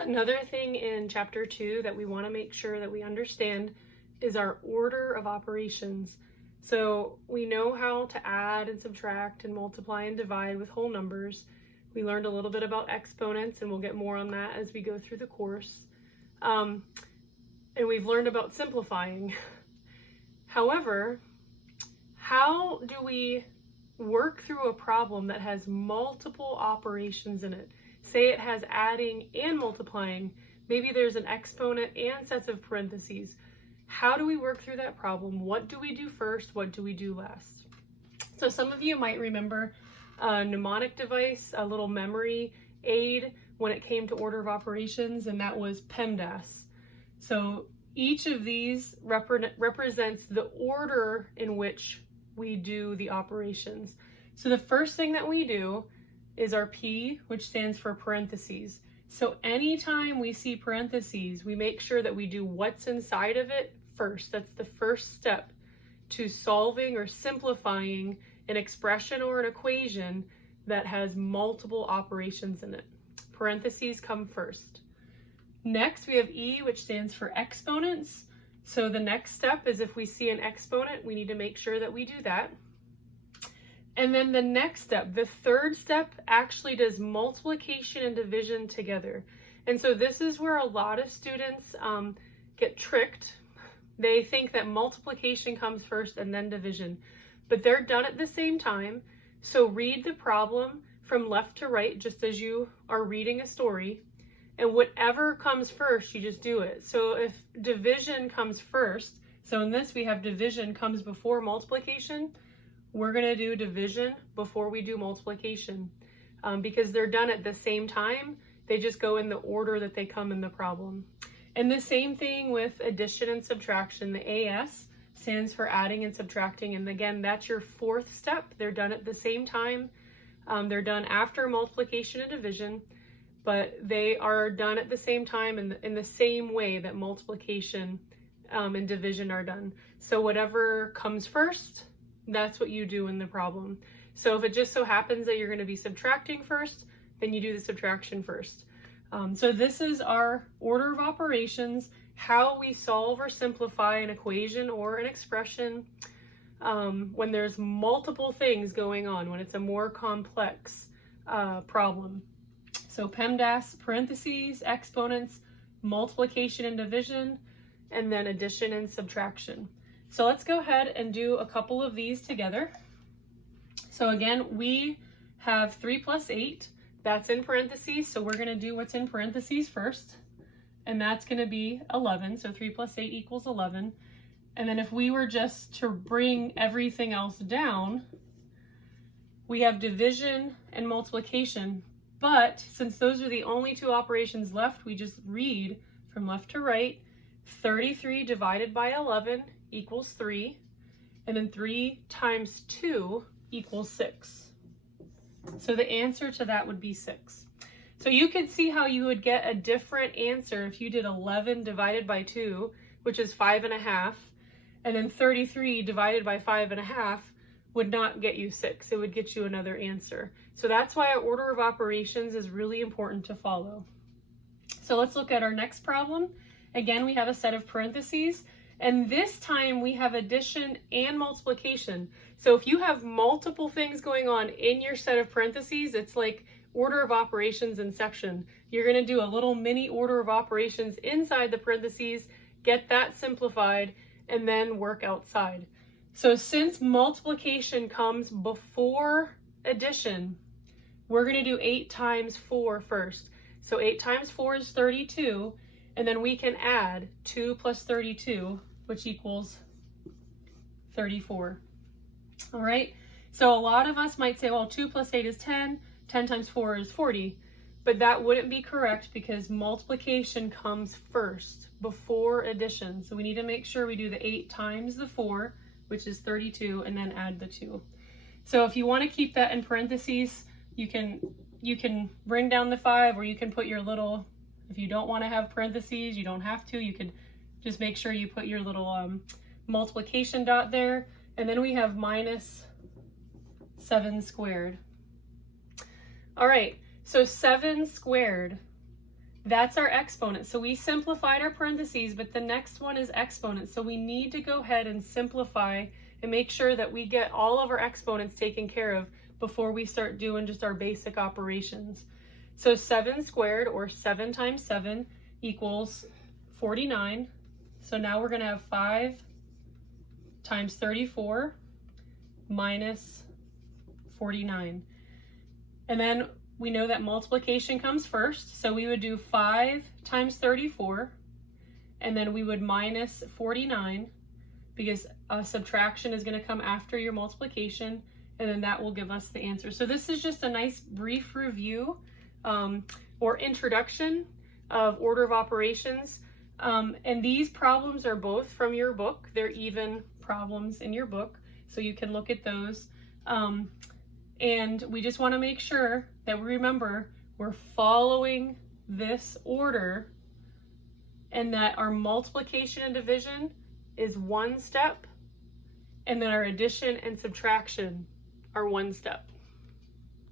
Another thing in chapter 2 that we want to make sure that we understand is our order of operations. So we know how to add and subtract and multiply and divide with whole numbers. We learned a little bit about exponents, and we'll get more on that as we go through the course. And we've learned about simplifying. However, how do we work through a problem that has multiple operations in it? Say it has adding and multiplying. Maybe there's an exponent and sets of parentheses. How do we work through that problem? What do we do first? What do we do last? So some of you might remember a mnemonic device, a little memory aid when it came to order of operations, and that was Pemdas. So each of these represents the order in which we do the operations. So the first thing that we do is our P, which stands for parentheses. So anytime we see parentheses, we make sure that we do what's inside of it first. That's the first step to solving or simplifying an expression or an equation that has multiple operations in it. Parentheses come first. Next, we have E, which stands for exponents. So the next step is if we see an exponent, we need to make sure that we do that. And then the next step, the third step, actually does multiplication and division together. And so this is where a lot of students get tricked. They think that multiplication comes first and then division, but they're done at the same time. So read the problem from left to right, just as you are reading a story. And whatever comes first, you just do it. So if division comes first, so in this we have division comes before multiplication, we're going to do division before we do multiplication because they're done at the same time. They just go in the order that they come in the problem. And the same thing with addition and subtraction. The AS stands for adding and subtracting. And again, that's your fourth step. They're done at the same time. They're done after multiplication and division, but they are done at the same time in the same way that multiplication and division are done. So whatever comes first, that's what you do in the problem. So if it just so happens that you're going to be subtracting first, then you do the subtraction first. So this is our order of operations, how we solve or simplify an equation or an expression when there's multiple things going on, when it's a more complex problem. So PEMDAS, parentheses, exponents, multiplication and division, and then addition and subtraction. So let's go ahead and do a couple of these together. So again, we have 3 plus 8. That's in parentheses, so we're going to do what's in parentheses first. And that's going to be 11. So 3 plus 8 equals 11. And then if we were just to bring everything else down, we have division and multiplication. But since those are the only two operations left, we just read from left to right. 33 divided by 11 equals 3, and then 3 times 2 equals 6. So the answer to that would be 6. So you could see how you would get a different answer if you did 11 divided by 2, which is 5.5, and then 33 divided by 5.5 would not get you 6. It would get you another answer. So that's why our order of operations is really important to follow. So let's look at our next problem. Again, we have a set of parentheses. And this time we have addition and multiplication. So if you have multiple things going on in your set of parentheses, it's like order of operations inception. You're going to do a little mini order of operations inside the parentheses, get that simplified, and then work outside. So since multiplication comes before addition, we're going to do 8 times 4 first. So 8 times 4 is 32, and then we can add 2 plus 32, which equals 34. All right, so a lot of us might say, well, 2 plus 8 is 10, 10 times 4 is 40, but that wouldn't be correct because multiplication comes first before addition. So we need to make sure we do the 8 times the 4, which is 32, and then add the 2. So if you want to keep that in parentheses, you can bring down the 5, or you can put your little, if you don't want to have parentheses, you don't have to, you could just make sure you put your little multiplication dot there. And then we have minus 7 squared. All right, so 7 squared That's our exponent. So we simplified our parentheses, but the next one is exponents. So we need to go ahead and simplify and make sure that we get all of our exponents taken care of before we start doing just our basic operations. So 7 squared, or 7 times 7, equals 49. So now we're going to have 5 times 34 minus 49. And then we know that multiplication comes first, so we would do 5 times 34, and then we would minus 49, because subtraction is going to come after your multiplication, and then that will give us the answer. So this is just a nice brief review or introduction of order of operations. And these problems are both from your book. They're even problems in your book, so you can look at those. And we just want to make sure that we remember we're following this order, and that our multiplication and division is one step, and then our addition and subtraction are one step.